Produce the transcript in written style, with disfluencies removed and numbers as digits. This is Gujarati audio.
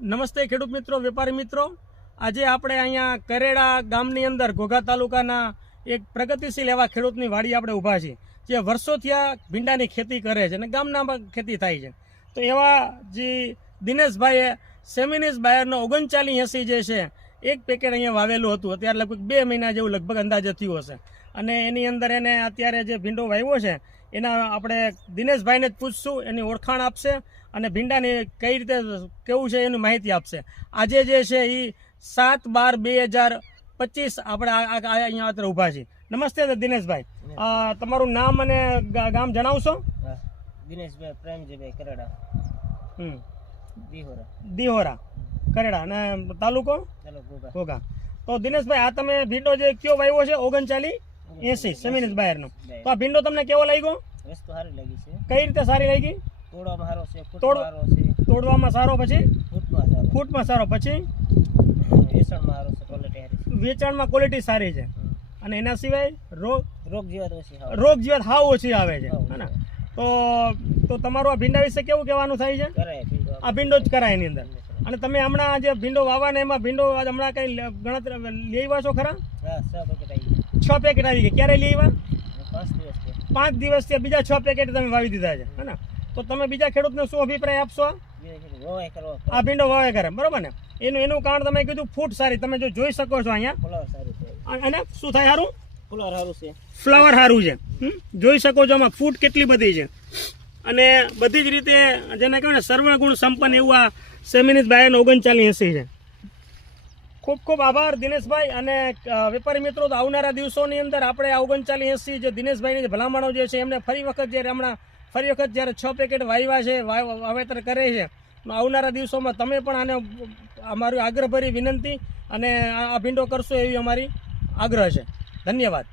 નમસ્તે ખેડૂત મિત્રો, વેપારી મિત્રો. આજે આપણે અહીંયા કરેડા ગામની અંદર ઘોઘા તાલુકાના એક પ્રગતિશીલ એવા ખેડૂતની વાડી આપણે ઊભા છીએ, જે વર્ષોથી આ ભીંડાની ખેતી કરે છે અને ગામનામાં ખેતી થાય છે. તો એવા જે દિનેશભાઈએ સેમિનિસ બાયરનો 3980 જે છે એક પેકેટ અહીંયા વાવેલું હતું. અત્યારે લગભગ 2 મહિના જેવું લગભગ અંદાજે થયું હશે અને એની અંદર એને અત્યારે જે ભીંડો વાવ્યો છે એના આપણે દિનેશભાઈને જ પૂછશું, એની ઓળખાણ આપશે અને ભીંડાની કઈ રીતે કેવું છે એની માહિતી આપશે. આજે જે છે એ 7/12/2025 આપણે અહીંયા અત્યારે ઊભા છીએ. નમસ્તે દિનેશભાઈ, તમારું નામ અને ગામ જણાવશો? દિનેશભાઈ પ્રેમજીભાઈ કરેડા, દિહોરા કરેડા અને તાલુકો ઘોઘા. તો દિનેશભાઈ, આ તમે ભીંડો જે કયો વાવ્યો છે 3980 સેમિનિસ બાયરનો, તો આ ભીંડો તમને કેવો લાગ્યો? વસ્તુ સારી લાગી છે. કઈ રીતે સારી લાગી? તોડવામાં સારો છે, ફૂટમાં સારો છે. તોડવામાં સારો, પછી ફૂટમાં ફૂટમાં સારો, સારો, પછી વેચાણમાં સારો છે, ક્વોલિટી સારી છે. વેચાણમાં ક્વોલિટી સારી છે અને એના સિવાય રોગ જીવાત ઓછી આવે. રોગ જીવાત હાવ ઓછી આવે છે. હે ને? તો તમારું આ ભીંડા વિશે કેવું કહેવાનું થાય છે? કરાય ભીંડો, આ ભીંડો જ કરાય એની અંદર. અને તમે હમણાં જે ભીંડો વાવવાને એમાં ભીંડો હમણાં કઈ ગણતરી લઈ આવ્યા છો ખરા? હા, 6 પેકેટ આવી 6 પેકેટ આવી ગયા. ક્યારે લઈ આવ્યા? 5 દિવસ છે. 5 દિવસથી બીજા 6 પેકેટ તમે વાવી દીધા છે. હે ને? તો તમે બીજા ખેડૂતને શું અભિપ્રાય આપશો? વવાય કરવા, આ ભીંડો વાવે કરે, બરોબર ને? એનું કારણ તમે કીધું ફૂટ સારી, તમે જો જોઈ શકો છો અહીંયા. ફ્લાવર સારું છે. અને શું થાય સારું? ફ્લાવર સારું છે. ફ્લાવર સારું છે. જોઈ શકો છો આમાં ફૂટ કેટલી બધી છે અને બધી જ રીતે જેને કહેવાય ને સર્વગુણ સંપન્ન એવું આ સેમિનિસ બાયરનો 3980 છે. ખૂબ ખૂબ આભાર દિનેશભાઈ. અને વેપારી મિત્રો, તો આવનારા દિવસોની અંદર આપણે આ 3980 જે દિનેશભાઈની જે ભલામણો જે છે એમને ફરી વખત જ્યારે 6 પેકેટ વાવ્યા છે, વાવેતર કરે છે, આવનારા દિવસોમાં તમે પણ આને અમારી આગ્રહભરી વિનંતી અને આ ભીંડો કરશો એવી અમારી આગ્રહ છે. ધન્યવાદ.